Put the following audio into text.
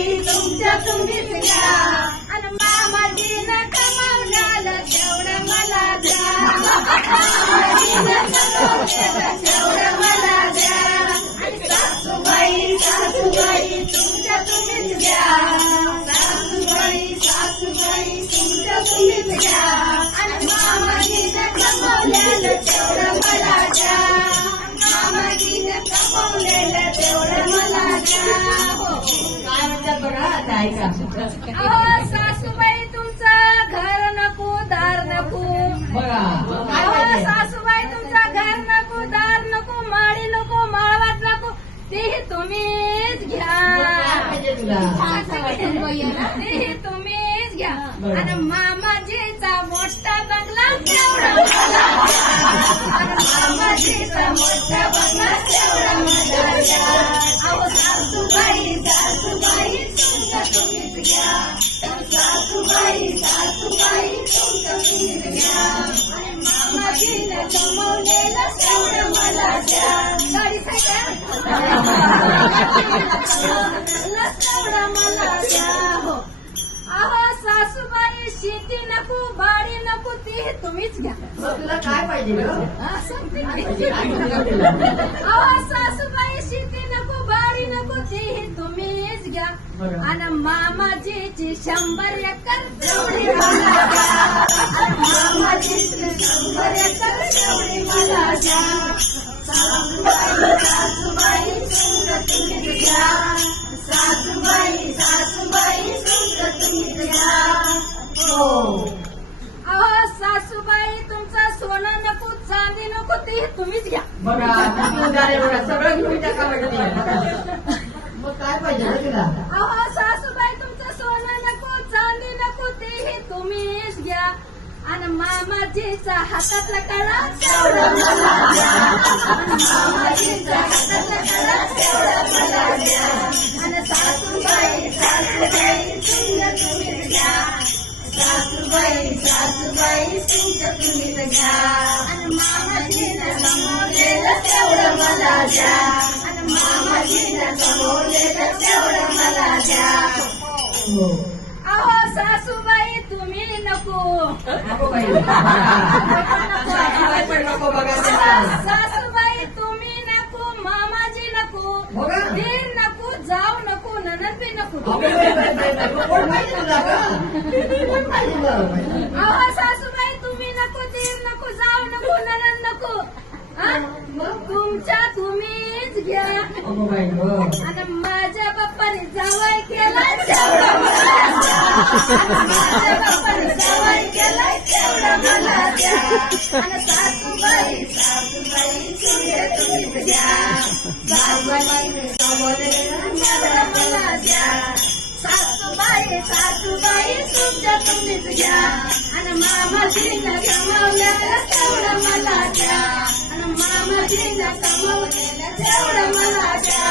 तुमच्या तुम्हीच घ्या आणि मामाजीनं कमावलेलं तेवढं मला द्या मामाजीनं कमावलेलं तेवढं मला द्या आणि सासूबाई तुमच्या तुम्हीच घ्या सासूबाई तुमच्या तुम्हीच घ्या आणि मामाजीनं कमावलेलं तेवढं मला द्या मामाजीनं कमावलेलं तेवढं मला द्या काय म्हणतात बघा आता ऐका. अहो सासूबाई तुमचं घर नको दार नको बघा काय अहो पाहिजे? सासूबाई तुमचं घर नको दार नको माळी नको माळवात नको तेही तुम्हीच घ्या काय पाहिजे तुला? तेही तुम्हीच घ्या बरं. आणि मामाजीचा मोठा बंगला तेवढा मला द्या. आणि मामाजीचा मोठा बंगला तेवढा मला द्या अहो सासूबाई तुमचं तुम्हीच घ्या सासूबाई तुमचं तुम्हीच घ्या आणि मामाजीनं कमवलेलं तेवढं मला द्या गाडी तेवढं मला द्या हो अहो सासूबाई शेती नको बाडी नको ती तुम्हीच घ्या मग तुला काय पाहिजे ग? हा, सांगते की. काय सांगा तुला? अहो सासूबाई शेती नको बाडी नको ती तुम्हीच घ्या बरं. आणि मामाजीची 100 एकर तेवढी मला द्या आणि मामाजीची 100 एकर तेवढी मला द्या सासूबाई तुमचं तुम्हीच घ्या सासूबाई तुमचं तुम्हीच घ्या हो अहो सासूबाई तुमचं सोनं नको चांदी नको ते तुम्हीच घ्या बघा किती उधार आहे बघा. सगळं घेऊन टाका वाटत मग काय पाहिजे ग तुला? अहो सासूबाई तुमचं सोनं नको चांदी नको तेही तुम्हीच घ्या आणि मामाजीचा हातातला कळा तेवढं मला द्या आणि मामाजीचा हातातला कळा तेवढं मला द्या आणि सासूबाई तुमचं तुम्हीच घ्या सासूबाई तुमचं तुम्हीच घ्या आणि मामाजीनं कमवलेलं तेवढं मला द्या आणि मामाजीनं कमवलेलं तेवढं मला द्या हो. अहो सासूबाई तुम्ही नको नको बाई. सासूबाई पण नको बघा त्याला. सासूबाई तुम्ही नको मामाजी नको बघा. दीर नको जाऊ नको ननद बी नको कोण पाहिजे तुला ग? कोण पाहिजे ग? अहो सासूबाई तुम्ही नको दीर नको जाऊ नको ननद नको हा? तुमच्या तुम्हीच घ्या अगो बाई ग. आणि माझ्या बाप्पाने जावाई केला तेवढं मला द्या माझ्या बाप्पाने जावाई केला तेवढं मला द्या आणि सासूबाई तुमच्या तुम्हीच घ्या सासूबाईने कमवलेलं तेवढं मला द्या सासूबाई तुमच्या तुम्हीच घ्या आणि मामाजीनं कमवलेलं तेवढं मला द्या आणि मामाजीनं कमवलेलं तेवढं मला द्या